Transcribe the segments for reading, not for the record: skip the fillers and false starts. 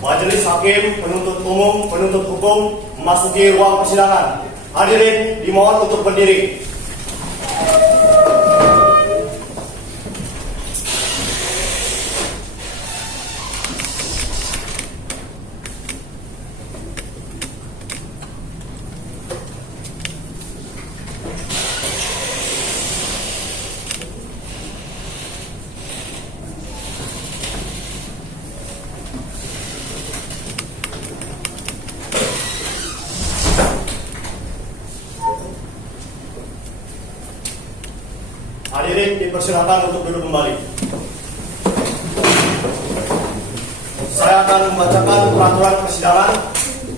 Majelis Hakim, penuntut umum, penuntut hukum memasuki ruang persidangan. Hadirin dimohon untuk berdiri. Hadirin dipersilakan untuk duduk kembali. Saya akan membacakan peraturan persidangan.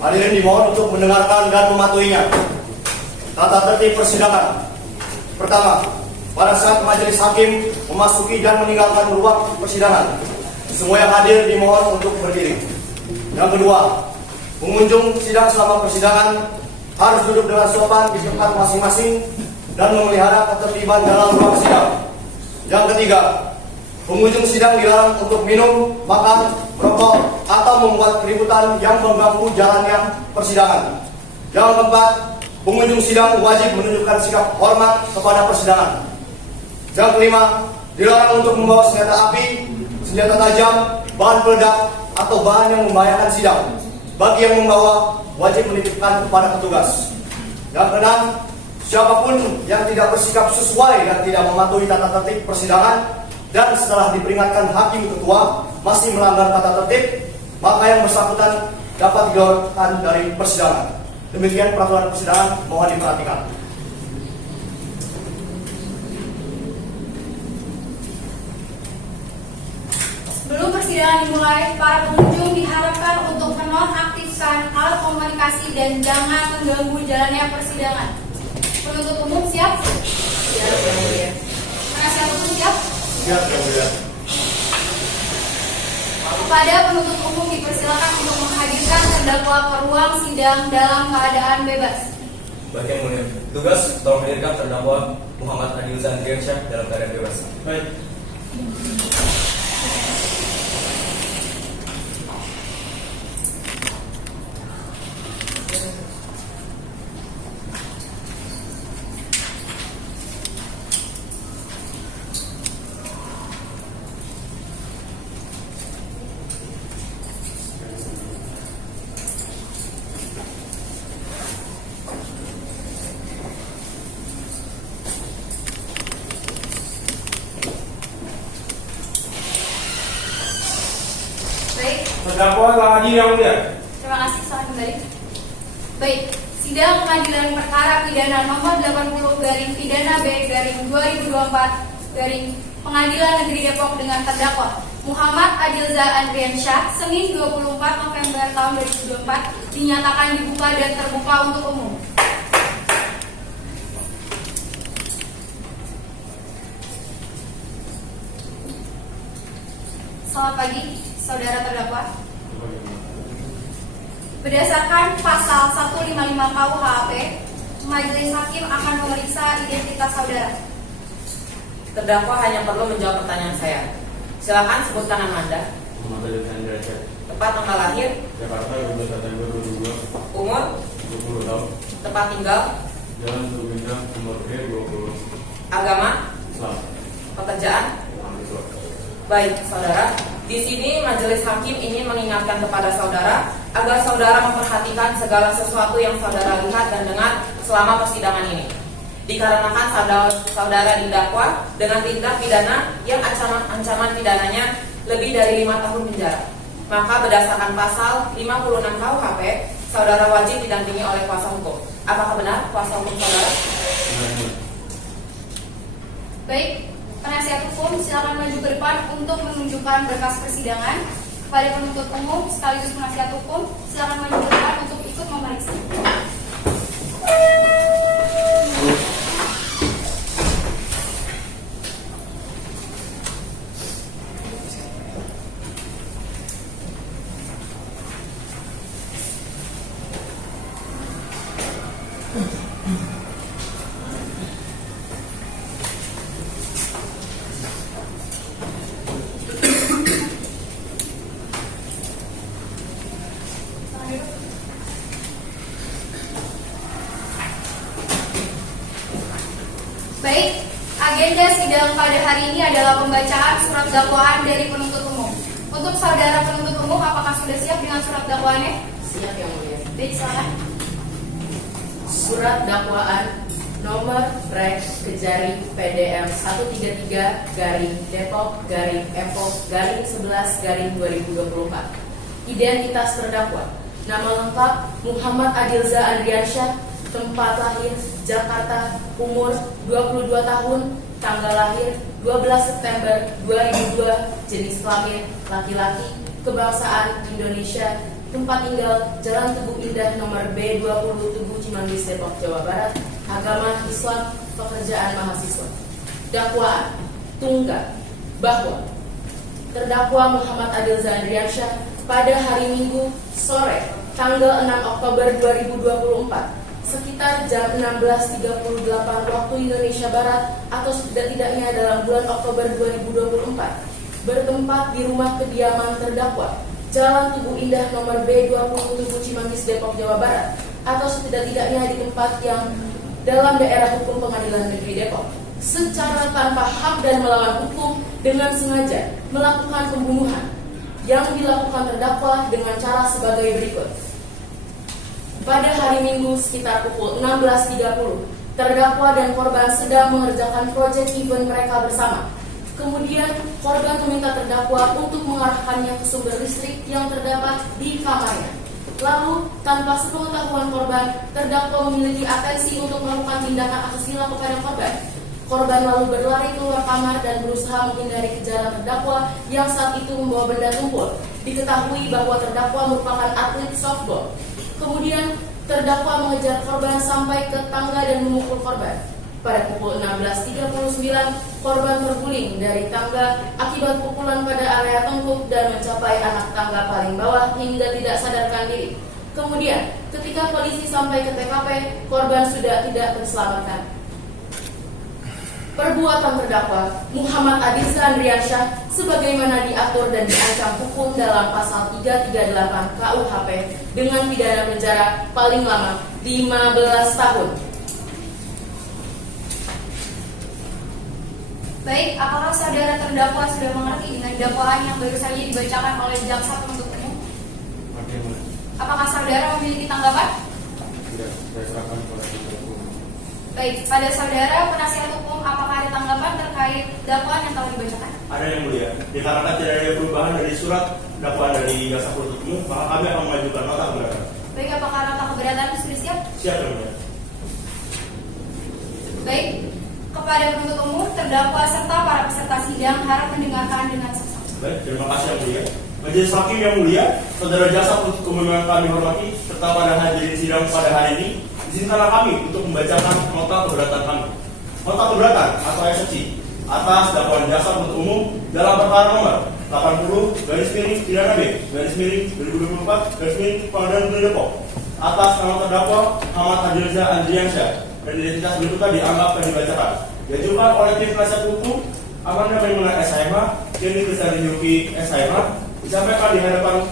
Hadirin dimohon untuk mendengarkan dan mematuhinya. Tata tertib persidangan. Pertama, pada saat majelis hakim memasuki dan meninggalkan ruang persidangan, semua yang hadir dimohon untuk berdiri. Yang kedua, pengunjung sidang selama persidangan harus duduk dengan sopan di tempat masing-masing dan memelihara ketertiban dalam ruang sidang. Yang ketiga, pengunjung sidang dilarang untuk minum, makan, merokok, atau membuat keributan yang mengganggu jalannya persidangan. Yang keempat, pengunjung sidang wajib menunjukkan sikap hormat kepada persidangan. Yang kelima, dilarang untuk membawa senjata api, senjata tajam, bahan peledak, atau bahan yang membahayakan sidang. Bagi yang membawa, wajib menitipkan kepada petugas. Yang keenam, siapapun yang tidak bersikap sesuai dan tidak mematuhi tata tertib persidangan dan setelah diperingatkan hakim ketua masih melanggar tata tertib, maka yang bersangkutan dapat dikeluarkan dari persidangan. Demikian peraturan persidangan, mohon diperhatikan. Sebelum persidangan dimulai, para pengunjung diharapkan untuk menonaktifkan alat komunikasi dan jangan mengganggu jalannya persidangan. Penuntut umum siap? Siap, Yang Mulia. Penasihat hukum siap? Siap, Yang Mulia. Kepada penuntut umum dipersilakan untuk menghadirkan terdakwa ke ruang sidang dalam keadaan bebas. Baik, Yang Mulia. Tugas, tolong hadirkan terdakwa Muhammad Adilza Andriansyah dalam keadaan bebas. Baik. Baik, Terdakwa telah hadir, Yang Mulia. terima kasih. Selamat kembali. Baik, sidang pengadilan perkara pidana nomor 80 garing pidana B garing 2024 garing Pengadilan Negeri Depok dengan terdakwa Muhammad Adilza Andriansyah Senin 24 November tahun 2024 dinyatakan dibuka dan terbuka untuk umum. Selamat pagi, saudara terdakwa. Berdasarkan pasal 155 KUHP, majelis hakim akan memeriksa identitas saudara. Terdakwa hanya perlu menjawab pertanyaan saya. Silakan sebutkan nama Anda. Muhammad Adilza Andriansyah. Tepat tanggal lahir, Jakarta, 12 September 2002. umur, 20 tahun. tempat tinggal, Jalan Surbina, nomor B 20. agama, Islam. pekerjaan. Mahasiswa. Baik, saudara. Di sini majelis hakim ingin mengingatkan kepada saudara agar saudara memperhatikan segala sesuatu yang saudara lihat dan dengar selama persidangan ini. Dikarenakan saudara didakwa dengan tindak pidana yang ancaman pidananya lebih dari 5 tahun penjara. Maka berdasarkan pasal 56 KUHP, saudara wajib didampingi oleh kuasa hukum. Apakah benar kuasa hukum saudara? Baik, penasihat hukum silakan maju ke depan untuk menunjukkan berkas persidangan. Kepada penuntut umum sekaligus penasihat hukum silakan maju ke depan untuk ikut memeriksa. Agenda sidang pada hari ini adalah pembacaan surat dakwaan dari penuntut umum. Untuk saudara penuntut umum, apakah sudah siap dengan surat dakwaannya? Siap yang mulia. Baik, silakan. Surat dakwaan nomor Rek Kejari PDM 133 garing Depok garing Epo garing 11 garing 2024. Identitas terdakwa: nama lengkap Muhammad Adilza Andriansyah, tempat lahir Jakarta, umur 22 tahun, tanggal lahir 12 September 2002, jenis kelamin laki-laki, kebangsaan Indonesia, tempat tinggal Jalan Tugu Indah nomor B20 Tugu Cimanggis Depok Jawa Barat, agama Islam, pekerjaan mahasiswa. Dakwaan tunggal bahwa terdakwa Muhammad Adilza Andriansyah pada hari Minggu sore tanggal 6 Oktober 2024 sekitar jam 16.38 waktu Indonesia Barat atau setidak-tidaknya dalam bulan Oktober 2024 bertempat di rumah kediaman terdakwa Jalan Tugu Indah nomor B20 Tugu Cimanggis Depok Jawa Barat atau setidak-tidaknya di tempat yang dalam daerah hukum Pengadilan Negeri Depok secara tanpa hak dan melawan hukum dengan sengaja melakukan pembunuhan yang dilakukan terdakwa dengan cara sebagai berikut. Pada hari Minggu sekitar pukul 16.30, terdakwa dan korban sedang mengerjakan proyek event mereka bersama. Kemudian korban meminta terdakwa untuk mengarahkannya ke sumber listrik yang terdapat di kamarnya. Lalu, tanpa sepengetahuan korban, terdakwa memiliki atensi untuk melakukan tindakan asusila kepada korban. Korban lalu berlari keluar kamar dan berusaha menghindari kejaran terdakwa yang saat itu membawa benda tumpul. Diketahui bahwa terdakwa merupakan atlet softball. Kemudian, terdakwa mengejar korban sampai ke tangga dan memukul korban. Pada pukul 16.39, korban terguling dari tangga akibat pukulan pada area tengkuk dan mencapai anak tangga paling bawah hingga tidak sadarkan diri. Kemudian, ketika polisi sampai ke TKP, korban sudah tidak terselamatkan. Perbuatan terdakwa Muhammad Adilza Andriansyah sebagaimana diatur dan diancam hukum dalam pasal 338 KUHP dengan pidana penjara paling lama 15 tahun. Baik, apakah saudara terdakwa sudah mengerti dengan dakwaan yang baru saja dibacakan oleh jaksa penuntut umum? Oke, Mas. Apakah saudara memiliki tanggapan? Tidak, saya serahkan kepada penasihat hukum. Baik, pada saudara penasihat hukum, apakah ada tanggapan terkait dakwaan yang telah dibacakan? Ada yang mulia. Dikarenakan tidak ada perubahan dari surat dakwaan dari jaksa penuntut umum, maka kami akan mengajukan nota keberatan. Baik, apakah nota keberatan sudah siap? Siap yang mulia. Baik, kepada penuntut umum, terdakwa serta para peserta sidang harap mendengarkan dengan seksama. Baik, terima kasih yang mulia. Majelis Hakim yang mulia, saudara jaksa penuntut umum yang kami hormati, serta pada hadirin sidang pada hari ini, izinkanlah kami untuk membacakan nota keberatan kami. Nota keberatan atau eksepsi atas dakwaan jaksa penuntut umum dalam perkara nomor 80/B/2024/Pengadilan Negeri Depok atas nama terdakwa Muhammad Adilza Andriansyah dan identitas berikutnya dianggap dan dibacakan. Diajukan oleh tim penasihat hukum Amanda Maimunah SHMH, Kenny Krisdayanti Yuki SHMH, disampaikan di hadapan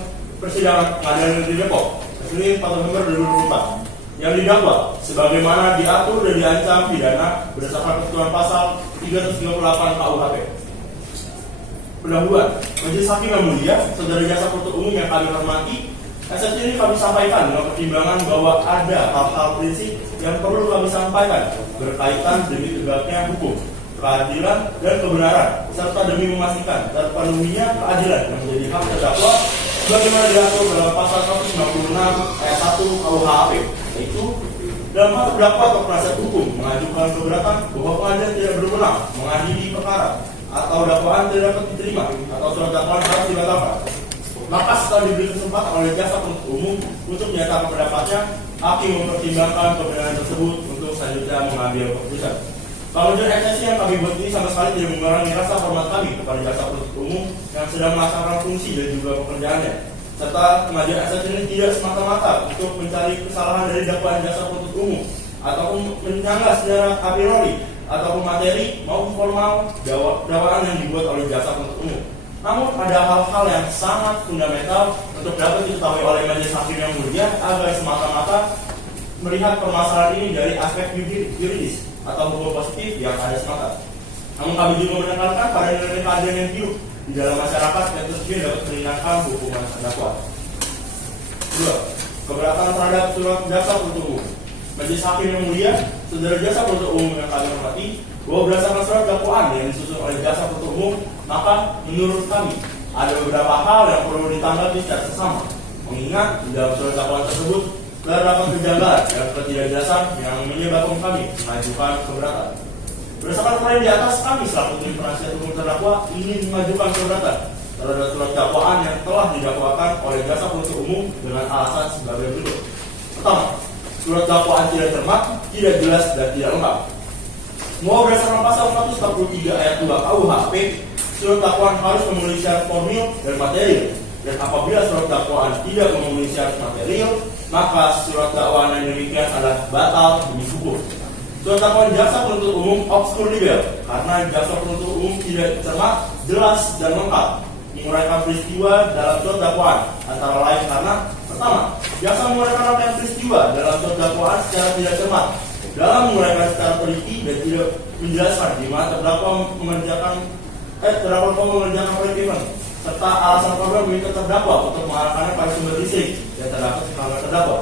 persidangan Pengadilan Negeri Depok Senin 4 November 2024 yang didakwa sebagaimana diatur dan diancam pidana berdasarkan ketentuan pasal 338 KUHP. Pendahuluan, Majelis Hakim yang mulia, saudara jaksa penuntut umum yang kami hormati, eksepsi ini kami sampaikan dengan pertimbangan bahwa ada hal-hal prinsip yang perlu kami sampaikan berkaitan demi tegaknya hukum, keadilan dan kebenaran, serta demi memastikan terpenuhinya keadilan yang menjadi hak terdakwa sebagaimana diatur dalam pasal 196 ayat 1 KUHP, yaitu dalam hal terdakwa atau penasihat hukum mengajukan keberatan bahwa pengadilan tidak berwenang mengadili perkara atau dakwaan tidak dapat diterima atau surat dakwaan harus dibatalkan. Maka setelah diberi kesempatan oleh jaksa penuntut umum untuk menyatakan pendapatnya, hakim mempertimbangkan kebenaran tersebut untuk selanjutnya mengambil keputusan. Kemudian eksepsi yang kami buat ini sama sekali tidak mengurangi rasa hormat kami kepada jaksa penuntut umum yang sedang melaksanakan fungsi dan juga pekerjaannya. Serta pengajuan eksepsi ini tidak semata-mata untuk mencari kesalahan dari dakwaan jaksa penuntut umum ataupun menyanggah secara a priori ataupun materi maupun formal dakwaan yang dibuat oleh jaksa penuntut umum. Namun ada hal-hal yang sangat fundamental untuk dapat diketahui oleh majelis hakim yang mulia agar semata-mata melihat permasalahan ini dari aspek yuridis atau hukum positif yang ada semata. Namun kami juga menekankan pada nilai keadilan yang hidup di dalam masyarakat yang tentunya dapat meringankan hukuman terdakwa. 2. Keberatan terhadap surat jaksa penuntut umum. Majelis Hakim yang mulia, saudara jaksa penuntut umum yang kami hormati, bahwa berdasarkan surat dakwaan yang disusun oleh jaksa penuntut umum, maka menurut kami ada beberapa hal yang perlu ditanggapi secara sesama. Mengingat di dalam surat dakwaan tersebut terdapat kejanggalan dan ketidakjelasan yang menyebabkan kami mengajukan keberatan. Berdasarkan poin di atas, kami selaku tim penasihat hukum terdakwa ingin mengajukan keberatan terhadap surat dakwaan yang telah didakwakan oleh jaksa penuntut umum dengan alasan sebagai berikut. Pertama, surat dakwaan tidak cermat, tidak jelas, dan tidak lengkap. Bahwa berdasarkan pasal 143 ayat 2 KUHP, surat dakwaan harus memenuhi syarat formil dan material. Dan apabila surat dakwaan tidak memenuhi syarat material, maka surat dakwaan yang demikian adalah batal demi hukum. Surat dakwaan jaksa penuntut umum obskur libel karena jaksa penuntut umum tidak cermat, jelas, dan lengkap menguraikan peristiwa dalam surat dakwaan, antara lain karena pertama, jaksa menguraikan rangkaian peristiwa dalam surat dakwaan secara tidak cermat dalam menguraikan secara teliti dan tidak menjelaskan di mana terdakwa mengerjakan penertiban serta alasan korban meminta terdakwa untuk mengarahkannya pada sumber listrik yang terdapat di kamar terdakwa.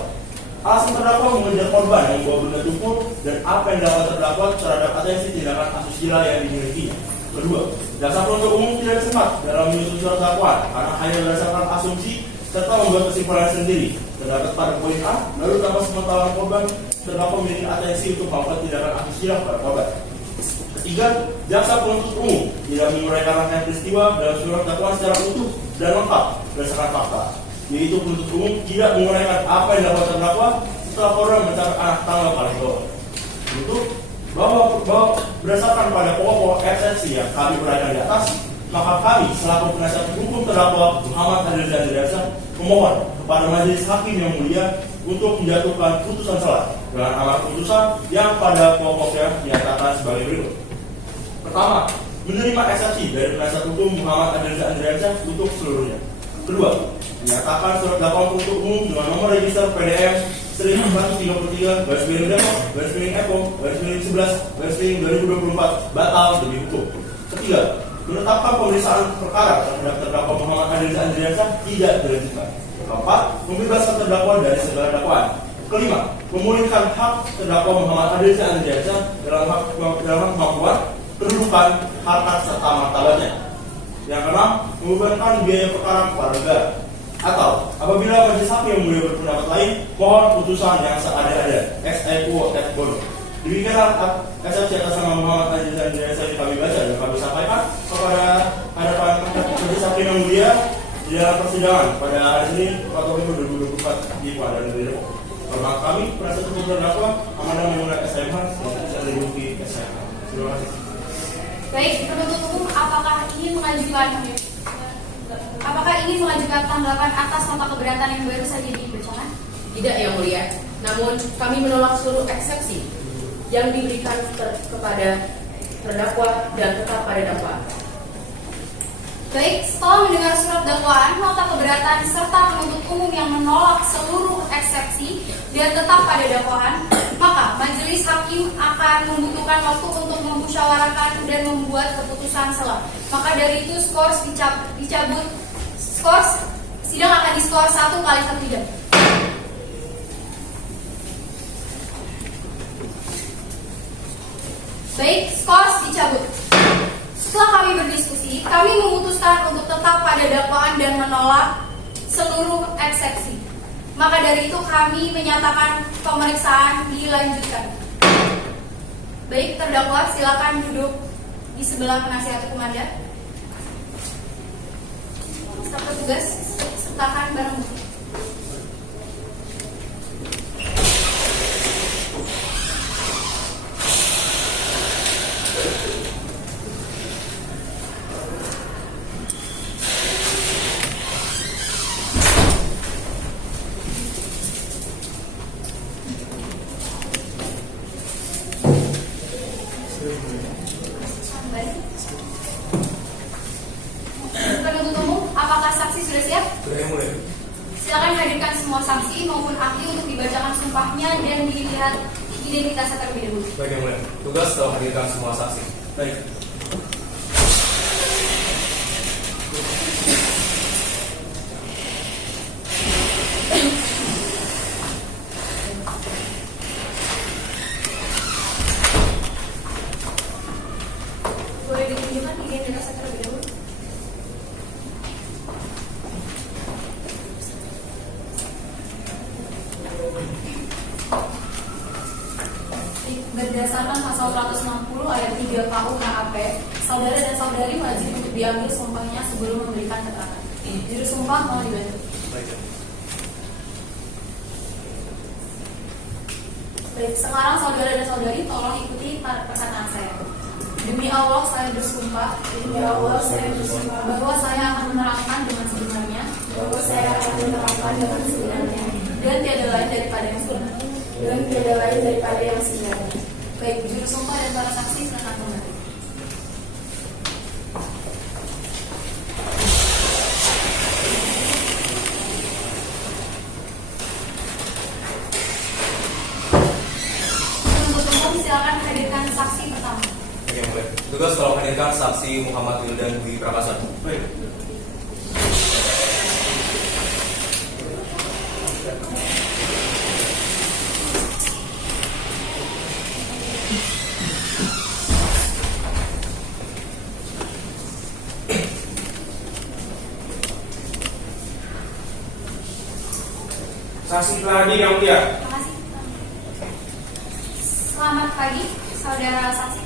Alasan terdakwa mengejar korban yang membawa benda tumpul dan apa yang dapat terdakwa terhadap atensi tindakan asusila yang dimilikinya. Kedua, jaksa penuntut umum tidak cermat dalam menyusun surat dakwaan karena hanya berdasarkan asumsi serta membuat kesimpulan sendiri. Terdapat pada poin A, lalu tanpa sepengetahuan korban terdakwa memiliki atensi untuk melakukan tindakan asusila pada korban. Ketiga, jaksa penuntut umum tidak menguraikan rangkaian peristiwa dalam surat dakwaan secara utuh dan lengkap berdasarkan fakta, yaitu penuntut umum tidak menguraikan apa yang dapat terdakwa setelah korban mencapai anak tangga paling bawah. Untuk bahwa berdasarkan pada pokok-pokok eksepsi yang kami uraikan di atas, maka kami selaku penasihat hukum terdakwa Muhammad Adil Zandirasa memohon kepada Majelis Hakim yang mulia untuk menjatuhkan putusan salah dengan amar putusan yang pada pokoknya dinyatakan sebagai berikut. Pertama, menerima eksepsi dari penasihat hukum Muhammad Adil Zandirasa untuk seluruhnya. Kedua, menyatakan surat dakwaan penuntut umum dengan nomor register PDM 1433-Depok-Depok-11-2024 batal demi hukum. Ketiga, menetapkan pemeriksaan perkara terhadap terdakwa Muhammad Adil Zandirasa tidak dilanjutkan. Keempat, membebaskan terdakwa dari segala dakwaan. Kelima, memulihkan hak terdakwa Muhammad Adil Zandirasa dalam kemampuan, kedudukan, harkat serta martabatnya. Yang keenam, membebankan biaya perkara kepada negara. Atau apabila majelis hakim yang mulia berpendapat lain, mohon putusan yang seadanya ex equo et bono. Demikianlah eksepsi atas nama Muhammad Adil Zandirasa yang kami baca dan kami sampaikan kepada hadapan majelis hakim yang mulia di dalam persidangan pada hari ini 4 November 2024 di Pengadilan Negeri Depok. Hormat kami, penasihat hukum terdakwa Amanda Maimunah SMH dan Isari Luki SMH. Terima kasih. Baik, penuntut umum apakah ingin mengajukan tanggapan atas nota keberatan yang baru saja dibacakan? Tidak, Yang Mulia. Namun kami menolak seluruh eksepsi yang diberikan kepada terdakwa dan tetap pada dakwaan. Baik, setelah mendengar surat dakwaan, nota keberatan serta penuntut umum yang menolak seluruh eksepsi dan tetap pada dakwaan, maka majelis hakim akan membutuhkan waktu untuk memusyawarahkan dan membuat keputusan selah. Maka dari itu skors dicabut. Skors sidang akan diskor 1 kali 1 jam. Baik, skors dicabut. Setelah kami berdiskusi, kami memutuskan untuk tetap pada dakwaan dan menolak seluruh eksepsi. Maka dari itu kami menyatakan pemeriksaan dilanjutkan. Baik, terdakwa silakan duduk di sebelah penasihat hukum Anda. Staf petugas, sertakan barang bukti. Penuntut umum, apakah saksi sudah siap? Sudah, Yang Mulia. Silakan hadirkan semua saksi maupun ahli untuk dibacakan sumpahnya dan dilihat identitasnya terlebih dahulu. Baik, Yang Mulia. Tugas telah hadirkan semua saksi. Baik, Berdasarkan pasal 160 ayat 3 KUHP, saudara dan saudari wajib untuk diambil sumpahnya sebelum memberikan keterangan. Juru sumpah mohon dibantu. Baik, sekarang saudara dan saudari tolong ikuti perkataan saya. Demi Allah saya bersumpah, bahwa saya akan menerangkan dengan sebenarnya, dan tiada lain daripada yang sebenarnya. Baik, juru sumpah dan para saksi silakan kembali. Penuntut umum silakan hadirkan saksi pertama. Oke, boleh. Tugas tolong hadirkan saksi Muhammad Wildan Dwi Prakasa. Baik. Saksi telah hadir yang mulia. Terima kasih. Selamat pagi, saudara saksi.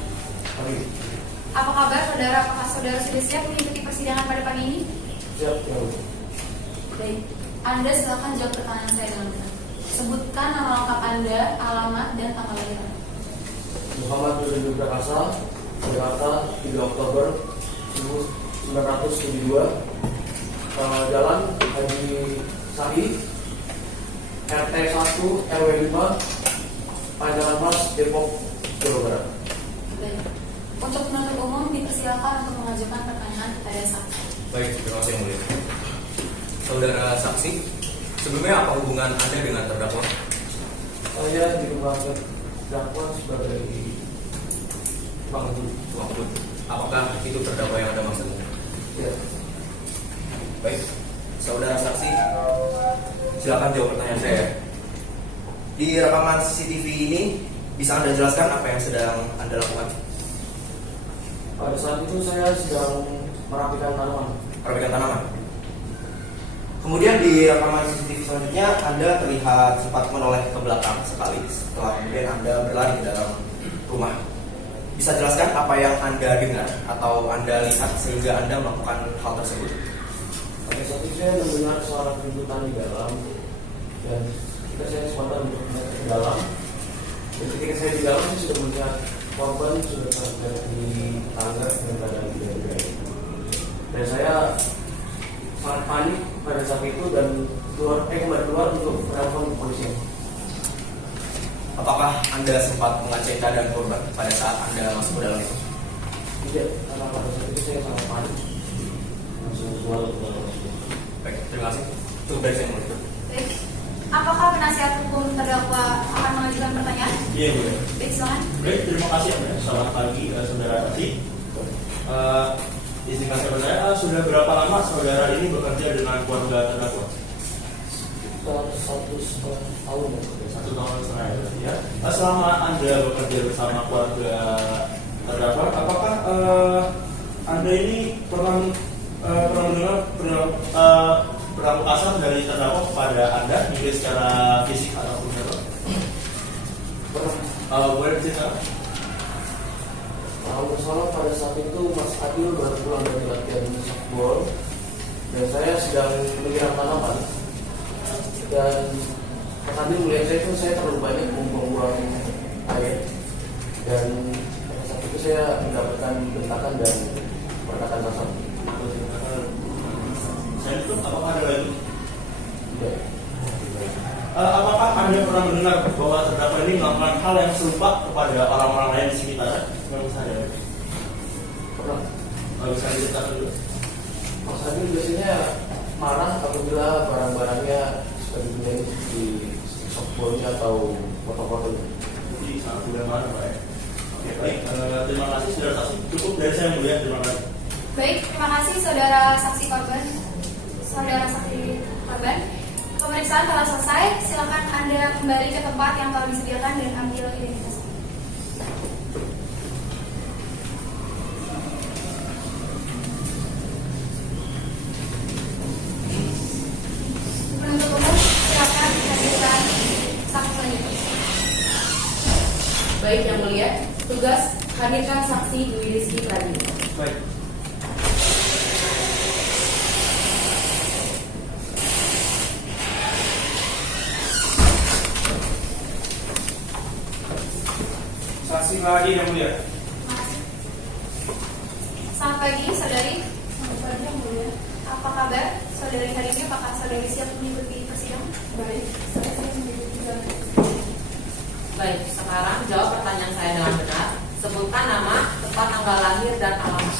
Apa kabar saudara? Apakah saudara sudah siap mengikuti persidangan pada pagi ini? Siap, ya. Baik, Anda silakan jawab pertanyaan saya dengan benar. Sebutkan nama lengkap Anda, alamat, dan tanggal lahir. Muhammad Wildan Dwi Prakasa, Jakarta, 3 Oktober 1972. Jalan Haji Sahi, RT 1 RW 5, Panjangan Mas, Depok, Jawa Barat. Baik. Untuk penuntut umum dipersilakan untuk mengajukan pertanyaan kepada saksi. Baik, terima kasih yang mulia. Saudara saksi, sebelumnya apa hubungan Anda dengan terdakwa? Saya di rumah terdakwa sebagai penghulu. Waktu, apakah itu terdakwa yang Anda maksud? Ya. Baik, saudara saksi, silakan jawab pertanyaan saya. Di rekaman CCTV ini, bisa Anda jelaskan apa yang sedang Anda lakukan? Pada saat itu saya sedang merapikan tanaman. Perbaikan tanaman. Kemudian di rekaman CCTV selanjutnya, Anda terlihat sempat menoleh ke belakang sekali. Setelah kemudian Anda berlari ke dalam rumah. Bisa jelaskan apa yang Anda dengar atau Anda lihat sehingga Anda melakukan hal tersebut? Pada saat itu saya mendengar suara keributan di dalam, dan ketika saya sempat untuk melihat ke dalam, dan ketika saya di dalam saya sudah melihat korban sudah terjadi di tangga dan keadaan tidak baik. Dan saya sangat panik pada saat itu dan kembali keluar untuk menelpon polisi. Apakah Anda sempat mengecek keadaan korban pada saat Anda masuk ke dalam itu? Tidak, karena pada saat itu saya sangat panik. Langsung keluar ke dalam. Baik, terima kasih. Cukup dari saya mulia. Baik. Apakah penasihat hukum terdakwa akan mengajukan pertanyaan? Iya, boleh. Baik, silakan. Baik, terima kasih ya. Selamat pagi, saudara saksi. Izinkan saya bertanya, sudah berapa lama saudara ini bekerja dengan keluarga terdakwa? Sekitar 1,5 tahun ya. 1 tahun setengah ya. Selama Anda bekerja bersama keluarga terdakwa, apakah Anda ini pernah mendengar berlaku kasar dari terdakwa kepada Anda, baik secara fisik ataupun verbal? Pernah. Boleh diceritakan? Kalau salah pada saat itu Mas Adil baru pulang dari latihan softball dan saya sedang menyiram tanaman. Dan Mas Adil melihat saya itu saya terlalu banyak membuang air, dan pada saat itu saya mendapatkan bentakan dan perkataan kasar. Saya itu apakah ada lagi? Tidak. Apakah Anda pernah mendengar bahwa terdakwa ini melakukan hal yang serupa kepada orang-orang lain di sekitarnya? Yang saya Pernah. bisa diceritakan dulu. Mas Adil biasanya marah apabila barang-barangnya sudah digunakan di softballnya atau foto-fotonya. Jadi sangat mudah marah, Pak ya. Oke, baik. Terima kasih saudara saksi. Cukup dari saya mulia. Terima kasih. Baik, terima kasih saudara saksi korban. Saudara saksi korban. Pemeriksaan telah selesai. Silakan Anda kembali ke tempat yang telah disediakan dan ambil identitas. Penuntut umum, silakan hadirkan saksi selanjutnya. Baik, yang mulia Hadirkan saksi Dwi Rizky Pradipta. Baik. Saksi lagi yang mulia. Selamat pagi, saudari. Selamat pagi, yang mulia. Apa kabar, saudari hari ini? Apakah saudari siap mengikuti persidangan? Baik, saya siap mengikuti persidangan. Baik, sekarang jawab pertanyaan saya dengan benar. Sebutkan nama, tempat tanggal lahir dan alamat.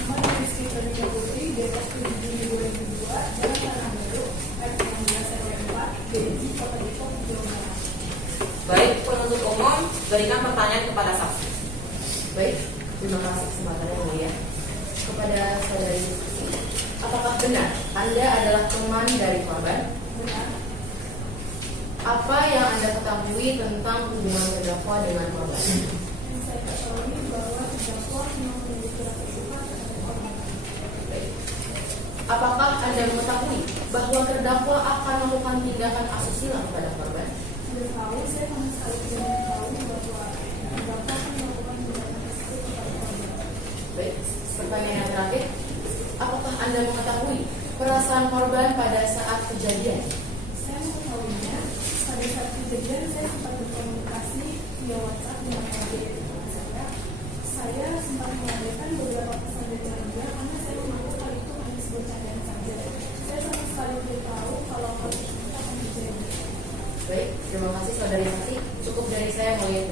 Nama Rizky Pradipta Putri, Depok 7 Juni 2002, Jalan Tanah Baru, RT 16 RW 4, DI, Kota Depok, Jawa Barat. Baik, penuntut umum berikan pertanyaan kepada saksi. Baik, terima kasih kesempatannya yang mulia. Kepada saudari Rizky, apakah benar Anda adalah teman dari korban? Benar. Apa yang Anda ketahui tentang hubungan terdakwa dengan korban? Yang saya ketahui bahwa terdakwa memiliki rasa suka terhadap korban. Baik. Apakah Anda mengetahui bahwa terdakwa akan melakukan tindakan asusila kepada korban? Tidak tahu, saya sama sekali tidak mengetahui bahwa terdakwa akan melakukan tindakan tersebut kepada korban. Baik, pertanyaan yang terakhir, apakah Anda mengetahui perasaan korban pada saat kejadian? Saya mengetahuinya pada saat kejadian saya sempat berkomunikasi via WhatsApp dengan adik teman saya. Saya sempat mengabaikan beberapa pesan dari dia karena saya mengaku hal itu hanya sebuah candaan saja. Saya sama sekali tidak tahu kalau hal tersebut akan terjadi. Baik, terima kasih saudari saksi. Cukup dari saya, mulia.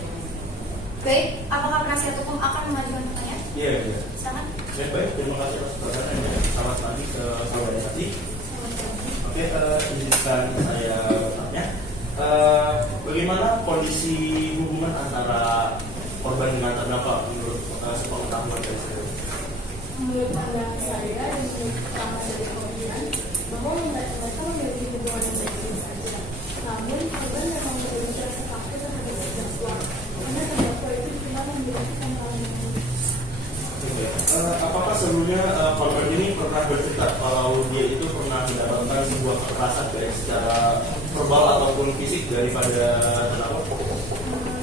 Baik, apakah penasihat hukum akan mengajukan pertanyaan? Iya, iya. Silakan. Baik, terima kasih atas pertanyaannya. Selamat pagi ke saudara saksi. Oke, izinkan saya bertanya. Bagaimana kondisi hubungan antara korban dengan terdakwa menurut sepengetahuan dari saya? Menurut pandangan saya dan menurut pengalaman dari korban bahwa mereka memiliki hubungan yang baik-baik saja. Namun korban memang memiliki rasa takut terhadap terdakwa karena terdakwa itu cuma memiliki pengalaman yang buruk. Apakah sebelumnya korban ini pernah bercerita kalau dia itu pernah mendapatkan sebuah kekerasan baik secara verbal ataupun fisik daripada terdakwa?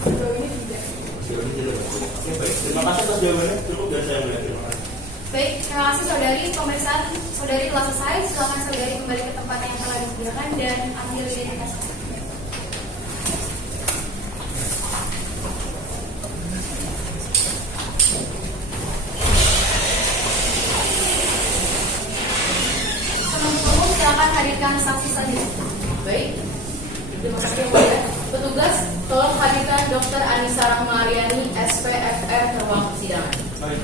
Sejauh ini tidak. Sejauh ini tidak. Oke, baik. Terima kasih atas jawabannya. Cukup dari saya melihat. Terima kasih. Baik, terima kasih saudari. Pemeriksaan saudari telah selesai. Silakan saudari kembali ke tempat yang telah disediakan dan ambil identitas. Penuntut umum silakan hadirkan saksi selanjutnya. Baik, terima kasih yang mulia. Petugas, tolong hadirkan Dr. Anissa Rahmariani, SPFR ke ruang persidangan. Baik.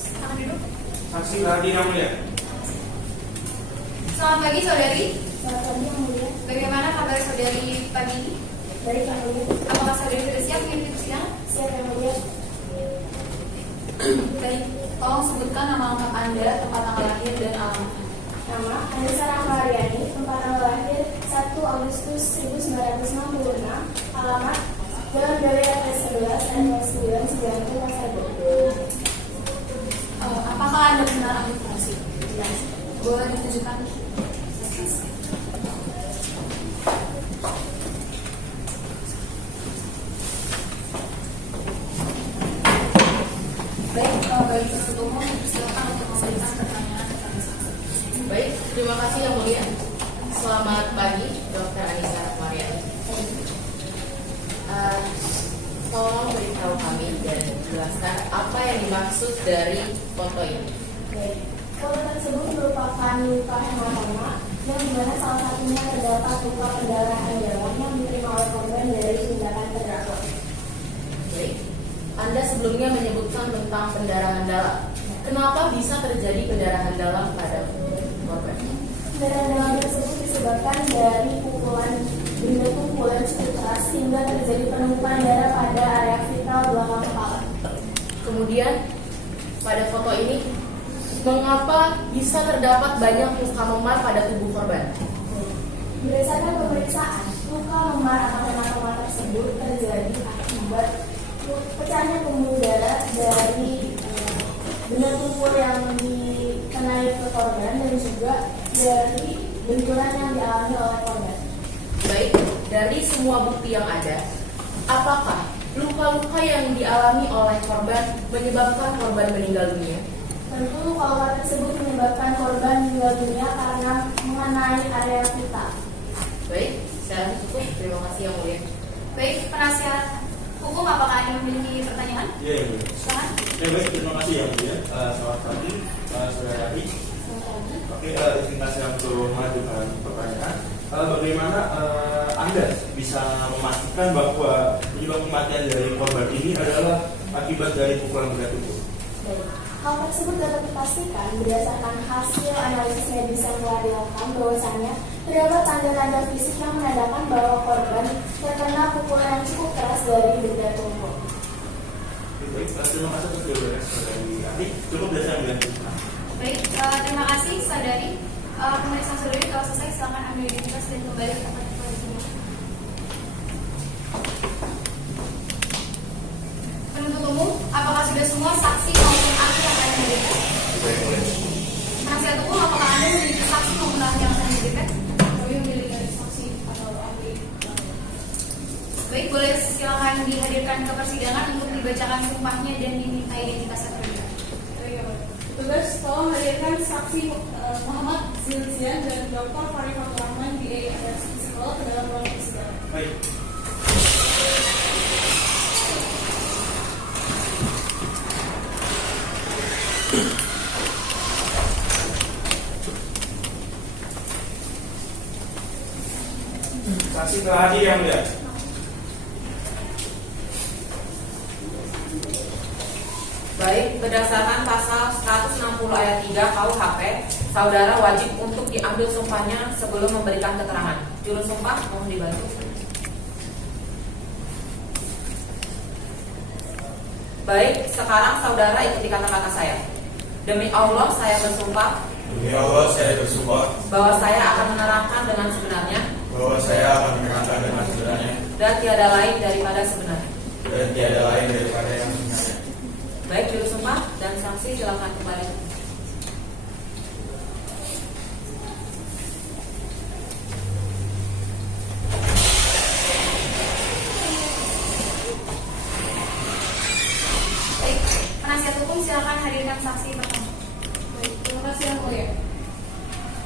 Silakan duduk. Saksi lagi yang mulia. Selamat pagi saudari. Selamat pagi yang mulia. Bagaimana kabar saudari pagi ini? Baik yang mulia. Apakah saudari sudah siap mengikuti persidangan? Siap yang mulia. Baik, tolong sebutkan nama lengkap Anda, tempat tanggal lahir dan alamat. Nama Anissa Rahmariani, tempat tanggal lahir 1 Agustus 1966. Alamat Jalan Daya RT 11 RW 9 Cijantung Pasar Baru. Apakah Anda benar ambil fungsi? Yes. Boleh ditunjukkan? Baik, bagi penuntut umum, silakan untuk memberikan pertanyaan kepada saksi. Baik, terima kasih yang mulia. Selamat pagi, Dr. Anissa Rahmariani. Tolong beritahu kami dan jelaskan apa yang dimaksud dari foto ini. Baik. Foto tersebut merupakan luka hematoma yang dimana salah satunya terdapat luka pendarahan dalam yang diterima oleh korban dari tindakan terdakwa. Baik, Anda sebelumnya menyebutkan tentang pendarahan dalam. Kenapa bisa terjadi pendarahan dalam pada korban? Pendarahan dalam tersebut disebabkan dari benda pukulan cukup keras sehingga terjadi penumpukan darah pada area vital belakang kepala. Kemudian, pada foto ini, mengapa bisa terdapat banyak luka memar pada tubuh korban? Berdasarkan pemeriksaan, luka memar atau hematoma tersebut terjadi akibat pecahnya pembuluh darah dari benda lumpur yang dikenai ke korban dan juga dari benturan yang dialami oleh korban. Baik, dari semua bukti yang ada, apakah luka-luka yang dialami oleh korban menyebabkan korban meninggal dunia? Tentu luka tersebut menyebabkan korban meninggal dunia karena mengenai area vital. Baik, saya rasa cukup. Terima kasih yang mulia. Baik, penasihat hukum apakah ada memiliki pertanyaan? Iya, yang mulia. Silakan. Ya, baik, terima kasih yang mulia. Selamat pagi, saudara Ari. Oke, izinkan saya untuk mengajukan pertanyaan. Bagaimana Anda bisa memastikan bahwa penyebab kematian dari korban ini adalah akibat dari pukulan benda tubuh? Baik. Hal tersebut dapat dipastikan berdasarkan hasil analisis medis yang telah dilakukan bahwasanya terdapat tanda-tanda fisik yang menandakan bahwa korban terkena pukulan yang cukup keras dari benda tumpul. Baik, terima kasih atas jawabannya saudari Ari. Cukup dari saya melihat. Baik, terima kasih saudari. Pemeriksaan saudari kalau selesai silakan ambil identitas dan kembali ke tempat pemeriksaan. Penuntut umum, apakah sudah semua saksi maupun ahli yang akan dihadirkan? Penasihat hukum, apakah Anda memiliki saksi maupun ahli yang akan dihadirkan? Kami memiliki saksi atau ahli. Baik, boleh silakan dihadirkan ke persidangan untuk dibacakan sumpahnya dan diminta identitasnya terlebih dahulu. Petugas, tolong hadirkan saksi Muhammad Zilzian dan Dr. Farifatul Rahman BA alias psikolog ke dalam ruang persidangan. Baik. Saksi telah hadir yang mulia. Baik, berdasarkan pasal 160 ayat 3 KUHP, saudara wajib untuk diambil sumpahnya sebelum memberikan keterangan. Juru sumpah, mohon dibantu. Baik, sekarang saudara ikuti kata-kata saya. Demi Allah, saya bersumpah. Demi Allah, saya bersumpah Bahwa saya akan menerangkan dengan sebenarnya. bahwa saya akan menerangkan dengan sebenarnya Dan tiada lain daripada sebenarnya. dan tiada lain daripada yang sebenarnya. Baik, juru sumpah dan saksi silakan kembali. Baik, penasihat hukum silakan hadirkan saksi pertama. Baik, terima kasih yang mulia.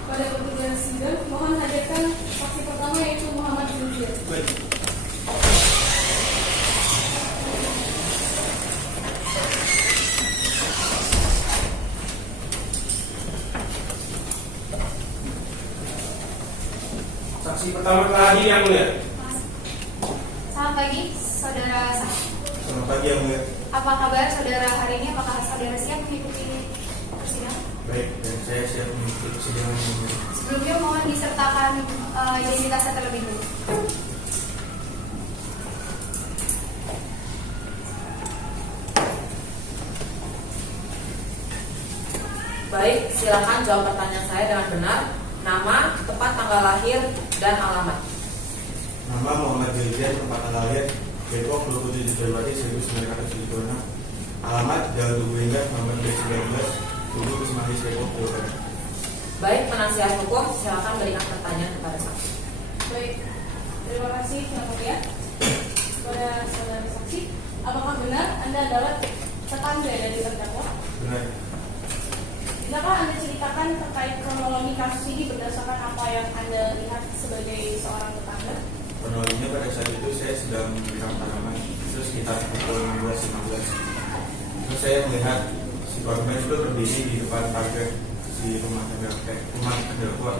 Pada petugas sidang, mohon hadirkan saksi pertama yaitu Muhammad Zilzian. Baik. Saksi pertama telah hadir yang mulia. Selamat pagi, saudara saksi. Selamat pagi yang mulia. Apa kabar saudara hari ini? Apakah saudara siap mengikuti persidangan? Baik, dan saya siap mengikuti persidangan yang mulia. Sebelumnya mohon disertakan identitasnya terlebih dahulu. Baik, silakan jawab pertanyaan saya dengan benar. Nama, tempat tanggal lahir, dan alamat. Nama Muhammad Zilzian, tempat tanggal lahir Depok 27 Februari 1976. Alamat Jalan Tugu Indah nomor 19 Tugu Kusmandis Depok, Jawa Barat. Baik, penasihat hukum, silakan berikan pertanyaan kepada saksi. Baik, terima kasih yang mulia. Kepada saudara saksi, apakah benar Anda adalah tetangga dari terdakwa? Benar. Bisakah Anda ceritakan terkait kronologi kasus ini berdasarkan apa yang Anda lihat sebagai seorang tetangga? Kronologinya pada saat itu saya sedang menyiram tanaman itu sekitar pukul 12.15. Terus saya melihat si korban itu berdiri di depan pagar si rumah terdakwa.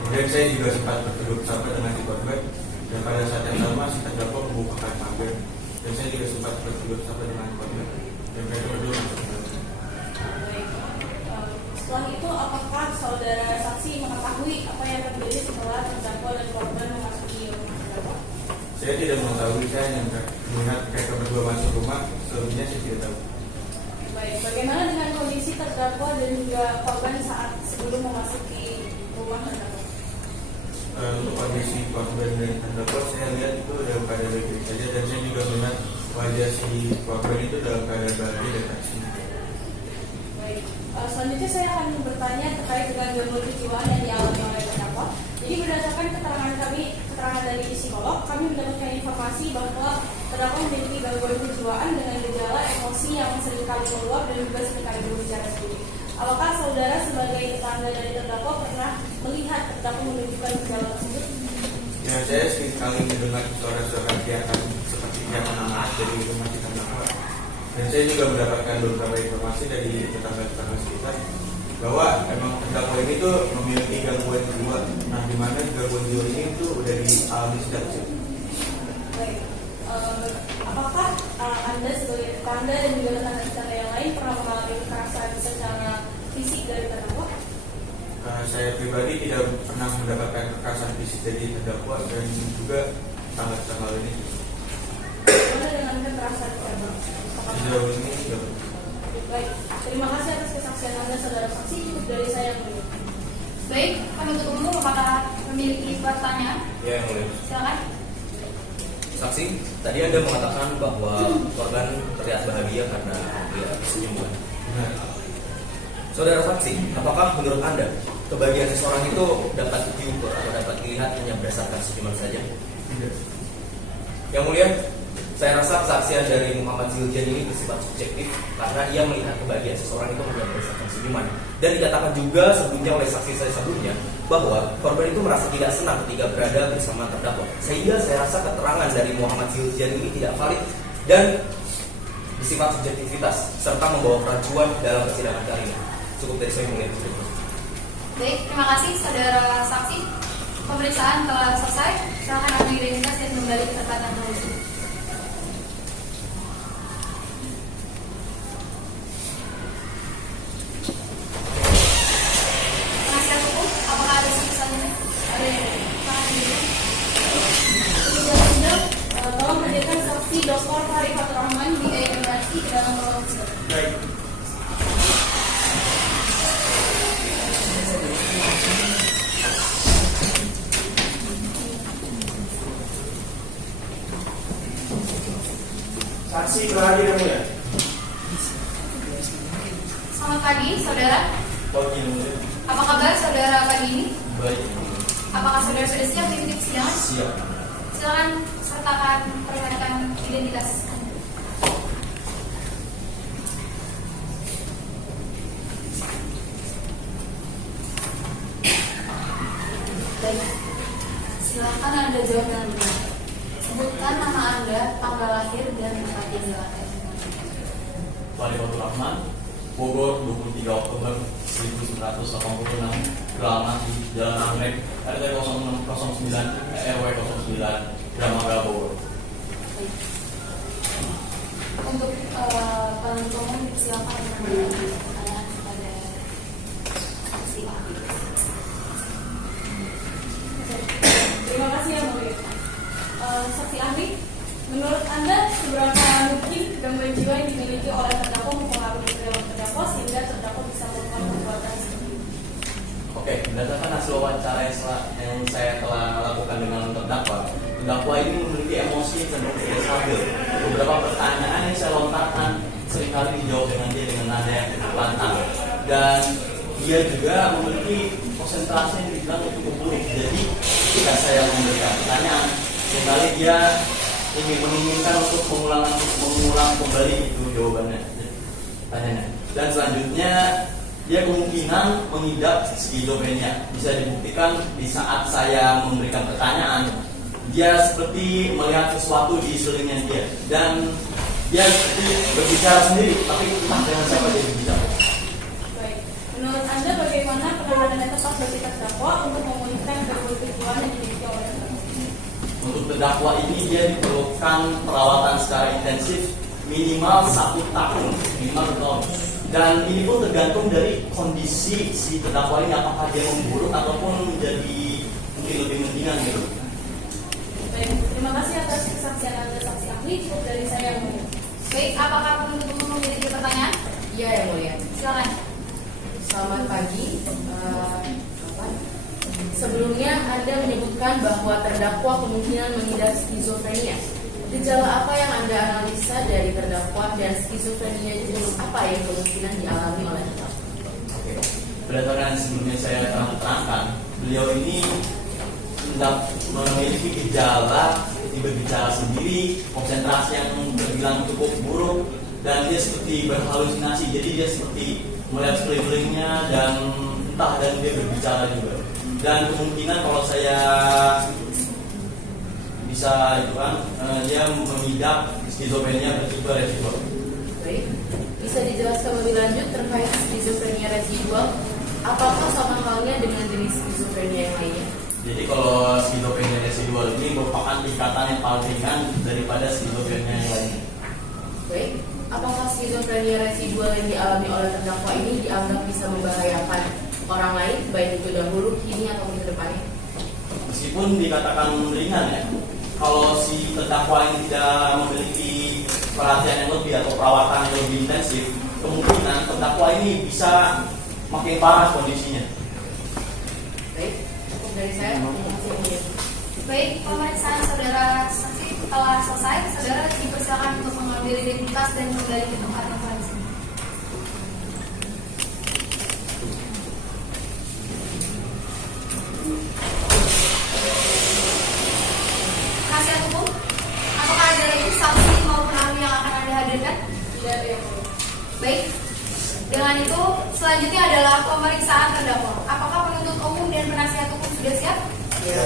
Kemudian saya juga sempat bertegur sapa dengan si korban dan pada saat yang sama si terdakwa membukakan pagar dan saya juga sempat bertegur sapa dengan korban dan mereka berdua masuk ke dalam. Baik. Setelah itu, apakah saudara saksi mengetahui apa yang terjadi setelah terdakwa dan korban memasuki rumah terdakwa? Saya tidak mengetahui, saya hanya melihat mereka berdua masuk rumah, selebihnya saya tidak tahu. Baik, bagaimana dengan kondisi terdakwa dan juga korban saat sebelum memasuki rumah terdakwa? Untuk kondisi korban dan terdakwa saya lihat itu dalam keadaan baik-baik saja dan saya juga melihat wajah si korban itu dalam keadaan bahagia dan tak. Baik, Selanjutnya saya akan bertanya terkait dengan gangguan kejiwaan yang dialami oleh terdakwa. Jadi berdasarkan keterangan dari psikolog, kami mendapatkan informasi bahwa terdakwa memiliki gangguan kejiwaan dengan gejala emosi yang seringkali meluap dan juga seringkali berbicara sendiri. Apakah saudara sebagai tetangga dari terdakwa pernah melihat terdakwa menunjukkan gejala tersebut? Ya, saya sering kali mendengar suara-suara teriakan seperti teriakan anak dari rumah terdakwa. Dan saya juga mendapatkan beberapa informasi dari tetangga-tetangga sekitar bahwa emang terdakwa ini tuh memiliki gangguan jiwa. Nah, di mana gangguan jiwa ini tuh udah dialami sejak kecil. Baik. Apakah Anda sebagai tetangga dan juga tetangga-tetangga yang lain pernah mengalami kekerasan secara fisik dari terdakwa? Saya pribadi tidak pernah mendapatkan kekerasan fisik dari terdakwa dan juga tetangga-tetangga ini. Bagaimana dengan kekerasan verbal? Sejauh ini tidak. Baik, terima kasih atas kesaksian Anda, saudara saksi. Cukup dari saya yang mulia. Baik, penuntut umum apakah memiliki pertanyaan? Ya, yang mulia. Silakan. Saksi, tadi Anda mengatakan bahwa korban terlihat bahagia karena dia senyuman. Benar. Saudara saksi, apakah menurut Anda kebahagiaan seseorang itu dapat diukur atau dapat dilihat hanya berdasarkan senyuman saja? Tidak. Yang mulia, saya rasa kesaksian dari Muhammad Ziljan ini bersifat subjektif karena ia melihat kebahagiaan seseorang itu hanya berdasarkan senyuman. Dan dikatakan juga sebelumnya oleh saksi saya sebelumnya bahwa korban itu merasa tidak senang ketika berada bersama terdakwa. Sehingga saya rasa keterangan dari Muhammad Ziljan ini tidak valid dan bersifat subjektivitas serta membawa keracuan dalam persidangan kali ini. Cukup dari saya melihat itu. Baik, terima kasih saudara saksi. Pemeriksaan telah selesai. Silakan Anda identitas dan kembali ke tempat Anda dulu. Penasihat hukum, apakah ada saksi selanjutnya? Ada yang sangat dulu. Sudah, tolong hadirkan saksi Dr. Farid Fatur Rahman di University ke dalam ruang sidang. Baik. Saksi berhadir yang mulia. Selamat pagi, saudara. Pagi yang mulia. Apa kabar saudara pagi ini? Baik. Apakah saudara sudah siap mengikuti persidangan? Siap. Silakan sertakan perlihatkan identitas Anda. Baik. Silakan Anda jawab dengan benar. Sebutkan nama Anda, tanggal lahir dan tempat tinggal Anda. Farid Fatur Rahman, Bogor, 23 Oktober 1986, Keramat di Jalan Anggrek, RT 0609, RW 09, Dramaga, Bogor. Baik. Untuk penuntut umum silakan mengajukan pertanyaan kepada saksi ahli. Terima kasih yang mulia. Saksi ahli, menurut Anda seberapa mungkin gangguan jiwa yang dimiliki oleh terdakwa mempengaruhi perilaku terdakwa sehingga terdakwa bisa melakukan perbuatan seperti ini? Oke, berdasarkan hasil wawancara yang saya telah lakukan dengan terdakwa ini memiliki emosi yang cenderung tidak stabil. Beberapa pertanyaan yang saya lontarkan seringkali dijawab dengan dia dengan nada yang lantang, dan dia juga memiliki konsentrasi yang dibilang cukup buruk. Jadi ketika saya memberikan pertanyaan, seringkali dia menginginkan untuk mengulang kembali itu jawabannya, tanyanya. Dan selanjutnya dia kemungkinan mengidap skizofrenia. Bisa dibuktikan di saat saya memberikan pertanyaan, dia seperti melihat sesuatu di sekelilingnya dia, dan dia seperti berbicara sendiri, tapi entah dengan siapa dia berbicara. Baik, menurut Anda bagaimana penanganan yang tepat bagi terdakwa untuk memulihkan gangguan kejiwaan yang dimiliki oleh terdakwa? Untuk terdakwa ini dia diperlukan perawatan secara intensif minimal 1 tahun, dan ini pun tergantung dari kondisi si terdakwa ini, apakah dia memburuk ataupun menjadi mungkin lebih mendingan gitu. Baik, terima kasih atas kesaksian Anda saksi ahli. Cukup dari saya yang mulia. Baik, apakah penuntut umum memiliki pertanyaan? Iya yang mulia. Silakan. Selamat pagi. Sebelumnya Anda menyebutkan bahwa terdakwa kemungkinan mengidap skizofrenia. Gejala apa yang Anda analisa dari terdakwa dan skizofrenia jenis apa yang kemungkinan dialami oleh terdakwa? berdasarkan sebelumnya saya telah terangkan, beliau ini memiliki gejala seperti berbicara sendiri, konsentrasi yang terbilang cukup buruk, dan dia seperti berhalusinasi. Jadi dia seperti melihat sekelilingnya dan dia berbicara juga. Dan kemungkinan kalau saya bisa itu kan, dia mengidap skizofrenia residual. Baik, bisa dijelaskan lebih lanjut terkait skizofrenia residual? Apakah sama halnya dengan jenis skizofrenia yang lainnya? Jadi kalau skizofrenia residual ini merupakan tingkatan yang paling ringan daripada skizofrenia yang lainnya. Baik, apakah skizofrenia residual yang dialami oleh terdakwa ini dianggap bisa membahayakan orang lain, baik itu dahulu, kini atau ke depannya? Meskipun dikatakan ringan ya, kalau si terdakwa ini tidak memiliki perhatian yang lebih atau perawatan yang lebih intensif, kemungkinan terdakwa ini bisa makin parah kondisinya. Baik, cukup dari saya. Baik, pemeriksaan saudara saksi telah selesai. Saudara dipersilakan untuk mengambil identitas dan kembali ke tempat yang lain. Penasihat hukum, apakah ada lagi saksi maupun ahli yang akan Anda hadirkan? Tidak ada yang boleh. Baik, dengan itu selanjutnya adalah pemeriksaan terdakwa. Apakah penuntut umum dan penasihat hukum sudah siap? Ya.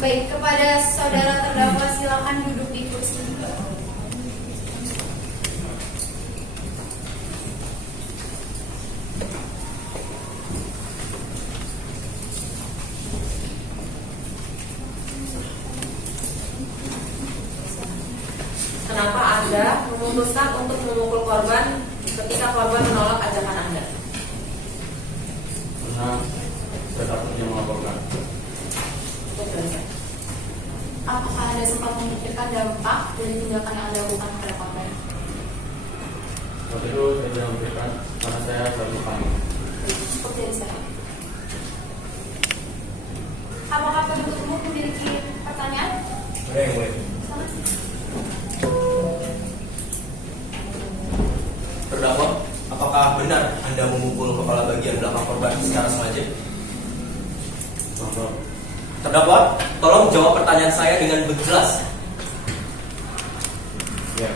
Baik, kepada saudara terdakwa silakan duduk di kursi. Kenapa Anda memutuskan untuk memukul korban ketika korban menolak ajakan Anda? Karena saya takut dia melaporkan. Cukup dari saya. Apakah Anda sempat memikirkan dampak dari tindakan yang Anda lakukan kepada korban? Waktu itu saya tidak memikirkan karena saya baru panik. Cukup dari saya. Apakah penuntut umum memiliki pertanyaan? Boleh. Terdakwa, apakah benar Anda memukul kepala bagian belakang korban secara sengaja? Terdakwa, tolong jawab pertanyaan saya dengan jelas. Ya.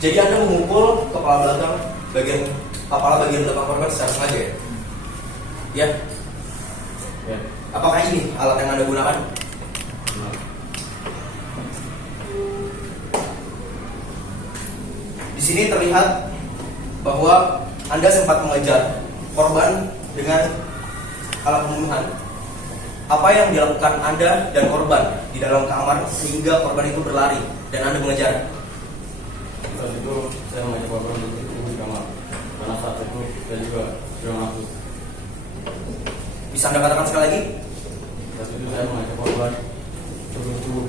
Jadi Anda memukul kepala bagian belakang korban secara sengaja ya? Ya. Ya. Apakah ini alat yang Anda gunakan? Benar. Di sini terlihat bahwa Anda sempat mengejar korban dengan alat pembunuhan. Apa yang dilakukan Anda dan korban di dalam kamar sehingga korban itu berlari dan Anda mengejar? Saat itu saya mengajak korban untuk turun di kamar karena saat itu saya juga sudah masuk. Bisa Anda katakan sekali lagi? Saat itu saya mengajak korban turun tubuh.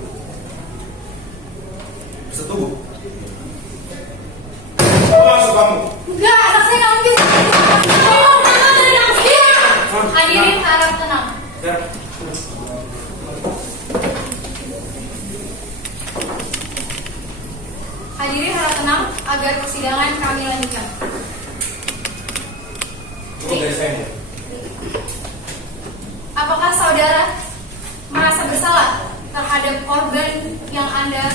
Setubuh. Apa maksud kamu? Enggak, anak saya nggak mungkin. Hadirin harap tenang. Ya. Hadirin harap tenang agar persidangan kami lanjutkan. Cukup dari saya. Bu. Apakah saudara merasa bersalah terhadap korban yang Anda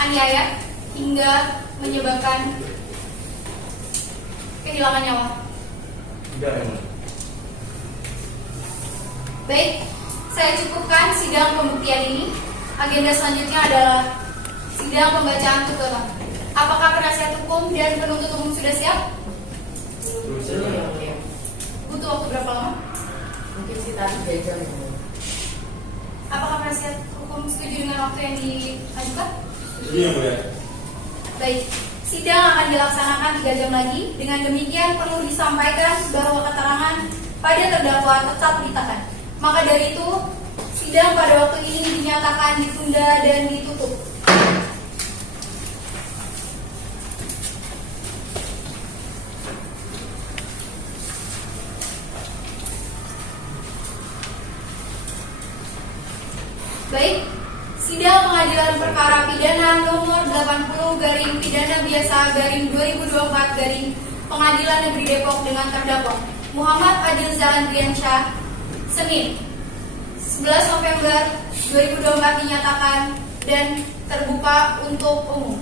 aniaya hingga menyebabkan kehilangan nyawa? Tidak, yang mulia. Baik, saya cukupkan sidang pembuktian ini. Agenda selanjutnya adalah sidang pembacaan tuntutan. Apakah penasihat hukum dan penuntut umum sudah siap? Butuh waktu berapa lama? Mungkin sekitar 3 jam. Apakah penasihat hukum setuju dengan waktu yang diajukan? Iya, Bu ya. Baik, sidang akan dilaksanakan 3 jam lagi. Dengan demikian perlu disampaikan bahwa keterangan pada terdakwa tetap ditahan. Maka dari itu, sidang pada waktu ini dinyatakan ditunda dan ditutup. Baik, sidang pengadilan perkara pidana nomor 80 garing pidana biasa garing 2024 garing Pengadilan Negeri Depok dengan terdakwa Muhammad Adilza Andriansyah, Senin 11 November 2024 dinyatakan dan terbuka untuk umum.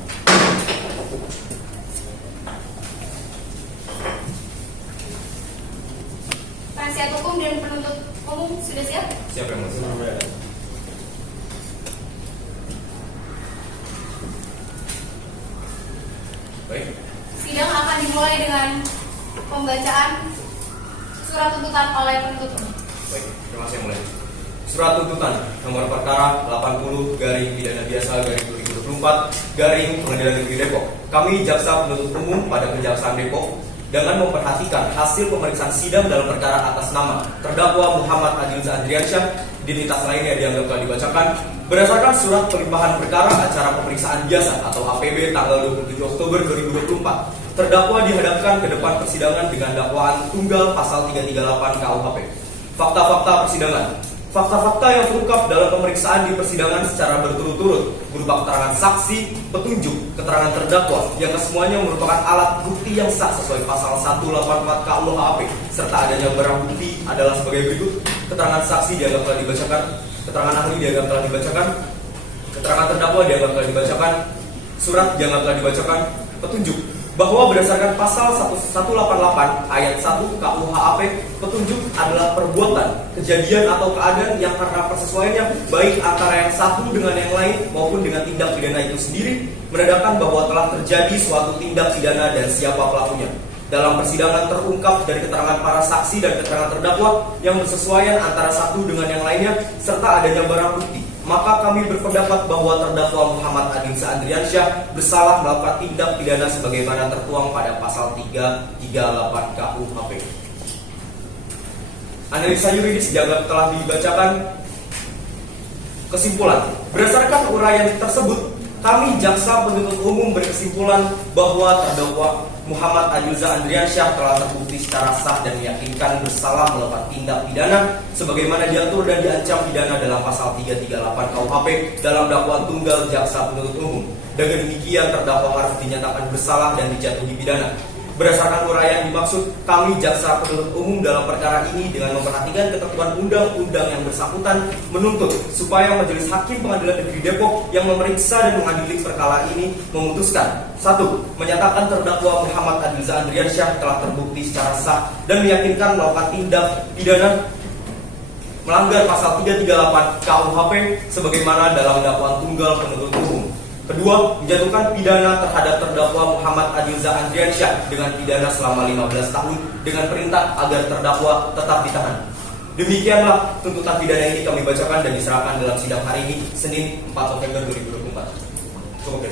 Penasihat hukum dan penuntut umum sudah siap? Siap yang mulia. Baik. Sidang akan dimulai dengan pembacaan surat tuntutan oleh penuntut umum. Baik, terima kasih yang mulia. Surat tuntutan nomor perkara 80 garing pidana biasa garing 2024 garing Pengadilan Negeri Depok. Kami jaksa penuntut umum pada Kejaksaan Depok dengan memperhatikan hasil pemeriksaan sidang dalam perkara atas nama terdakwa Muhammad Adilza Andriansyah, identitas lainnya dianggap telah dibacakan berdasarkan surat pelimpahan perkara acara pemeriksaan biasa atau APB tanggal 27 Oktober 2024. Terdakwa dihadapkan ke depan persidangan dengan dakwaan tunggal pasal 338 KUHP. Fakta-fakta persidangan. Fakta-fakta yang terungkap dalam pemeriksaan di persidangan secara berturut-turut berupa keterangan saksi, petunjuk, keterangan terdakwa yang kesemuanya merupakan alat bukti yang sah sesuai pasal 184 KUHP serta adanya barang bukti adalah sebagai berikut. Keterangan saksi dianggap telah dibacakan, keterangan ahli dianggap telah dibacakan, keterangan terdakwa dianggap telah dibacakan, surat dianggap telah dibacakan, petunjuk bahwa berdasarkan pasal 188 ayat 1 KUHP, petunjuk adalah perbuatan, kejadian atau keadaan yang karena persesuaiannya baik antara yang satu dengan yang lain maupun dengan tindak pidana itu sendiri menandakan bahwa telah terjadi suatu tindak pidana dan siapa pelakunya. Dalam persidangan terungkap dari keterangan para saksi dan keterangan terdakwa yang bersesuaian antara satu dengan yang lainnya serta adanya barang bukti, maka kami berpendapat bahwa terdakwa Muhammad Adilza Andriansyah bersalah melakukan tindak pidana sebagaimana tertuang pada pasal 338 KUHP. Analisa yuridis dianggap telah dibacakan. Kesimpulan, berdasarkan uraian tersebut, kami jaksa penuntut umum berkesimpulan bahwa terdakwa Muhammad Adilza Andriansyah telah terbukti secara sah dan meyakinkan bersalah melakukan tindak pidana sebagaimana diatur dan diancam pidana dalam pasal 338 KUHP dalam dakwaan tunggal jaksa penuntut umum. Dengan demikian terdakwa harus dinyatakan bersalah dan dijatuhi pidana. Berdasarkan uraian dimaksud, kami jaksa penuntut umum dalam perkara ini dengan memperhatikan ketentuan undang-undang yang bersangkutan menuntut supaya Majelis Hakim Pengadilan Negeri Depok yang memeriksa dan mengadili perkara ini memutuskan 1. Menyatakan terdakwa Muhammad Adilza Andriansyah telah terbukti secara sah dan meyakinkan melakukan tindak pidana melanggar pasal 338 KUHP sebagaimana dalam dakwaan tunggal penuntut umum. Kedua, menjatuhkan pidana terhadap terdakwa Muhammad Adilza Andriansyah dengan pidana selama 15 tahun dengan perintah agar terdakwa tetap ditahan. Demikianlah tuntutan pidana ini kami bacakan dan diserahkan dalam sidang hari ini, Senin 4 November 2024. Cukup ya,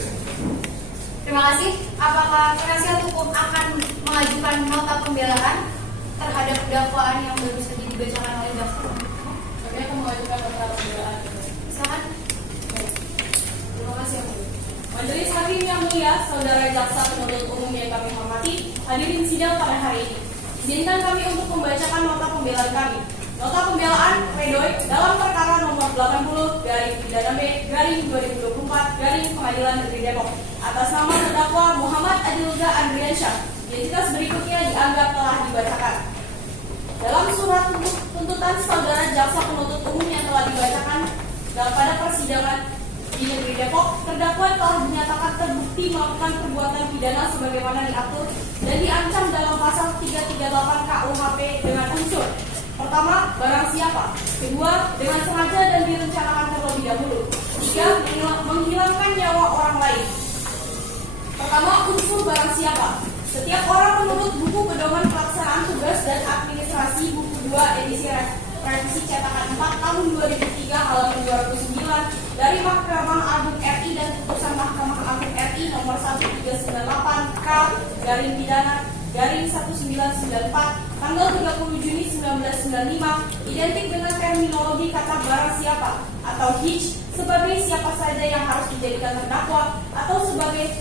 Terima kasih. Apakah penasihat hukum akan mengajukan nota pembelaan terhadap dakwaan yang baru saja dibacakan oleh jaksa? Kami akan mengajukan nota pembelaan. Silakan. Terima kasih. Majelis Hakim yang mulia, saudara jaksa penuntut umum yang kami hormati, hadirin sidang pada hari ini. Izinkan kami untuk membacakan nota pembelaan kami. Nota pembelaan pledoi dalam perkara nomor 80 garing pidana B garing 2024 garing Pengadilan Negeri Depok atas nama terdakwa Muhammad Adilza Andriansyah. Identitas berikutnya dianggap telah dibacakan. Dalam surat tuntutan saudara jaksa penuntut umum yang telah dibacakan pada persidangan di Negeri Depok, terdakwa telah dinyatakan terbukti melakukan perbuatan pidana sebagaimana diatur dan diancam dalam pasal 338 KUHP dengan unsur: pertama, barang siapa; kedua, dengan sengaja dan direncanakan terlebih dahulu; tiga, menghilangkan nyawa orang lain. Pertama, unsur barang siapa. Setiap orang menuntut buku pedoman pelaksanaan tugas dan administrasi buku 2 edisi revisi cetakan 4 tahun 2003 halaman 209 dari Mahkamah Agung RI dan putusan Mahkamah Agung RI nomor 1398 K garing pidana garing 1994 tanggal 30 Juni 1995 identik dengan terminologi kata barang siapa atau hitch sebagai siapa saja yang harus dijadikan terdakwa atau sebagai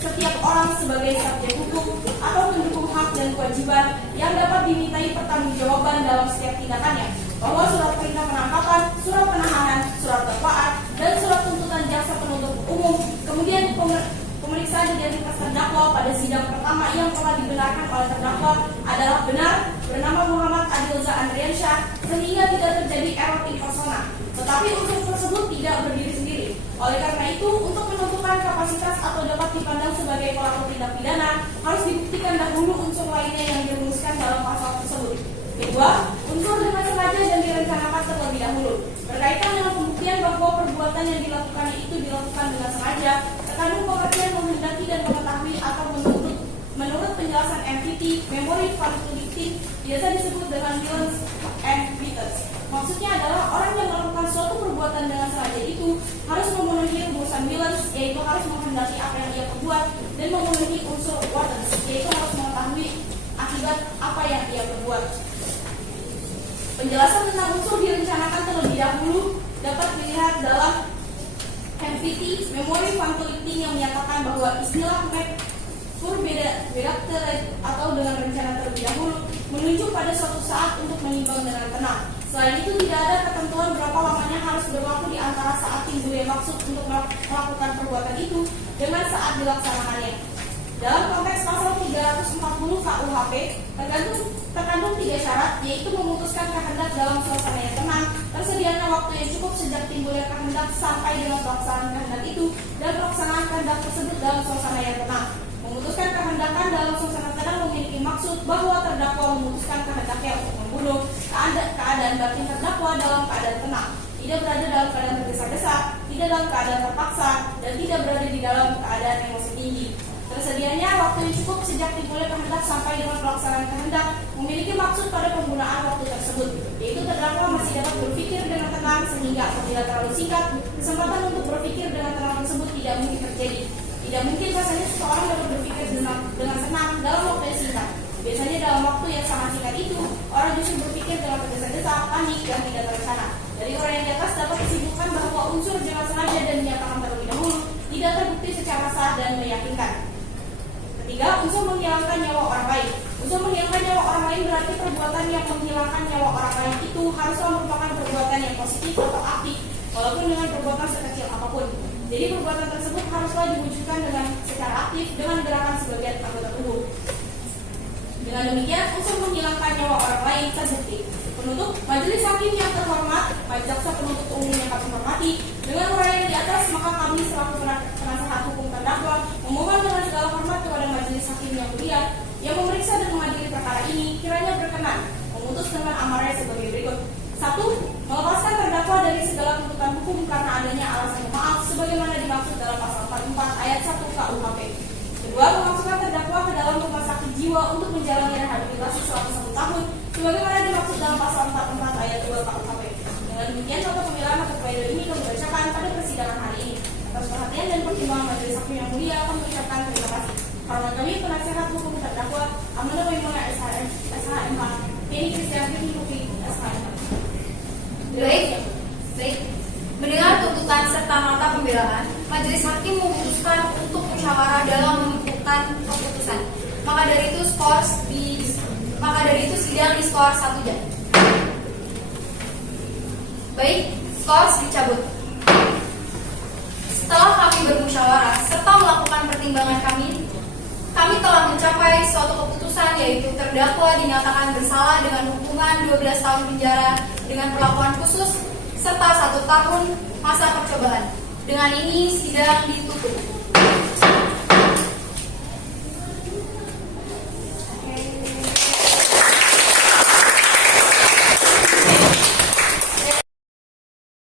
setiap orang sebagai subjek hukum atau pendukung hak dan kewajiban yang dapat dimintai pertanggungjawaban dalam setiap tindakannya, bahwa surat perintah penangkapan, surat penahanan, surat dakwaan, dan surat tuntutan jaksa penuntut umum, kemudian pemeriksaan identitas terdakwa pada sidang pertama yang telah dibenarkan oleh terdakwa adalah benar bernama Muhammad Adilza Andriansyah sehingga tidak terjadi error in persona. Tetapi unsur tersebut tidak berdiri sendiri. Oleh karena itu, untuk menentukan kapasitas atau dapat dipandang sebagai pelaku tindak pidana, harus dibuktikan dahulu unsur lainnya yang dirumuskan dalam pasal tersebut. Kedua, unsur dengan sengaja dan direncanakan terlebih dahulu. Berkaitan dengan pembuktian bahwa perbuatan yang dilakukan itu dilakukan dengan sengaja, terkandung pengertian menghendaki dan mengetahui atau menurut penjelasan MVT, Memory Functionality, biasa disebut dengan Willens and Peters. Maksudnya adalah orang yang melakukan suatu perbuatan dengan sengaja itu harus memenuhi rumusan Willens, yaitu harus menghendaki apa yang ia perbuat, dan memenuhi unsur Wartens, yaitu harus mengetahui akibat apa yang ia perbuat. Penjelasan tentang unsur direncanakan terlebih dahulu dapat dilihat dalam MVT, Memory Functionality, yang menyatakan bahwa istilah atau dengan rencana terlebih dahulu menunjuk pada suatu saat untuk menimbang dengan tenang. Selain itu, tidak ada ketentuan berapa lamanya harus berlaku di antara saat timbul maksud untuk melakukan perbuatan itu dengan saat dilaksanakannya. Dalam konteks pasal 340 KUHP, terkandung 3 syarat, yaitu memutuskan kehendak dalam suasana yang tenang, tersedianya waktu yang cukup sejak timbulnya kehendak sampai dengan pelaksanaan kehendak itu, dan pelaksanaan kehendak tersebut dalam suasana yang tenang. Memutuskan kehendakan dalam suasana tenang memiliki maksud bahwa terdakwa memutuskan kehendaknya untuk membunuh, keadaan batin terdakwa dalam keadaan tenang, tidak berada dalam keadaan tergesa-gesa, tidak dalam keadaan terpaksa, dan tidak berada di dalam keadaan emosi tinggi. Tersedianya waktu yang cukup sejak timbulnya kehendak sampai dengan pelaksanaan kehendak memiliki maksud pada penggunaan waktu tersebut, yaitu terdakwa masih dapat berpikir dengan tenang sehingga apabila terlalu singkat, kesempatan untuk berpikir dengan tenang tersebut tidak mungkin terjadi. Tidak mungkin rasanya seseorang dapat berpikir dengan senang dalam waktu yang singkat. Biasanya dalam waktu yang sangat singkat itu, orang justru berpikir dengan tergesa-gesa, panik, dan tidak terencana. Dari uraian yang di atas dapat disimpulkan bahwa unsur dengan sengaja dan dinyatakan terlebih dahulu tidak terbukti secara sah dan meyakinkan. Ketiga, unsur menghilangkan nyawa orang lain. Unsur menghilangkan nyawa orang lain berarti perbuatan yang menghilangkan nyawa orang lain itu haruslah merupakan perbuatan yang positif atau aktif, walaupun dengan perbuatan sekecil apapun. Jadi perbuatan tersebut haruslah diwujudkan dengan secara aktif dengan gerakan sebagian anggota tubuh. Dengan demikian, unsur menghilangkan nyawa orang lain terbukti. Penutup, majelis hakim yang terhormat, jaksa penuntut umum yang kami hormati, dengan uraian di atas, maka kami selaku penasehat hukum terdakwa memohon dengan segala hormat kepada majelis hakim yang mulia yang memeriksa dan mengadili perkara ini kiranya berkenan memutus dengan amarnya sebagai berikut. 1. Melepaskan terdakwa dari segala tuntutan hukum karena adanya alasan maaf sebagaimana dimaksud dalam pasal 44 ayat 1 KUHP. 2. Memasukkan terdakwa ke dalam rumah sakit jiwa untuk menjalani rehabilitasi selama 1 tahun sebagaimana dimaksud dalam pasal 44 ayat 2 KUHP. Dengan demikian, nota pembelaan atau pledoi ini kami bacakan pada persidangan hari ini. Atas perhatian dan pertimbangan majelis hakim yang mulia, kami mengucapkan terima kasih. Hormat kami penasehat hukum terdakwa Amanda Maimuna SHMH, Penny Kristianti Hukum SHMH. Baik. Mendengar tuntutan serta nota pembelaan, majelis hakim memutuskan untuk musyawarah dalam menentukan keputusan. Maka dari itu sidang diskors 1 jam. Baik, skors dicabut. Setelah kami bermusyawarah serta melakukan pertimbangan kami telah mencapai suatu keputusan, yaitu terdakwa dinyatakan bersalah dengan hukuman 12 tahun penjara dengan perlakuan khusus serta 1 tahun masa percobaan. Dengan ini sidang ditutup.